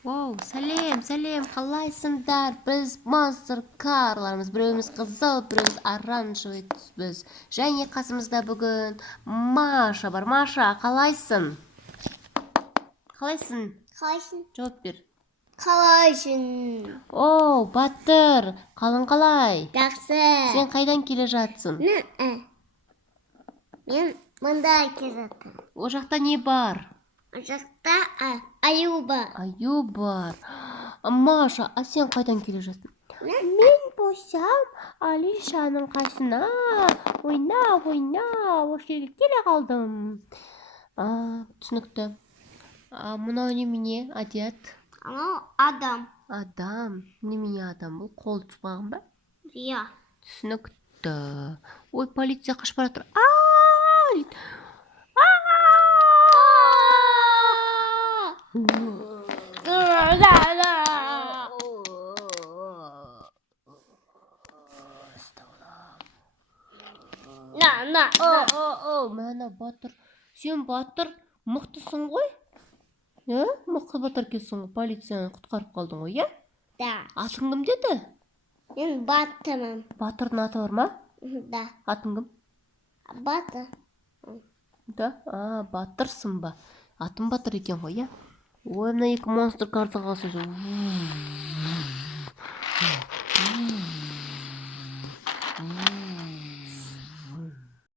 Воу, сәлем, қалайсыңдар? Біз монстр карлармыз. Біреуіміз қызыл, біреуіміз оранжевый түспіз. Және қасымызда бүгін Маша бар. Маша, қалайсың? Қалайсың? Қалайсың? Жауап бер. Қалайсың? Оу, Батыр, қалың қалай? Жақсы. Сен қайдан келе жатсың? Мен мұнда келе жатырмын. О жақта не бар? О жақта аю бар. Аю бар. Маша, а сен қайдан келе жатсың? Мен болсам Алишаның қасына ойнап осы жерге келе қалдым. Түсінікті. Мынау немене? Одет. Анау адам. Адам. Немене адам? Бұл қол тұтпағын ба? Иә. Түсінікті. Ой, полиция қашып бара жатыр. Мәна Батыр, сен Батыр мықтысың ғой? Мықты Батыр екенсің ғой, полицияны құтқарып қалдың ғой, иә? Да. Атың кім деді? Мен Батырмын. Батырдың аты бар ма? Да. Атың кім? Батыр. Да? Батырсың ба? Атың Батыр екен ғой, иә? Ой, мына екі монстр карта қалса.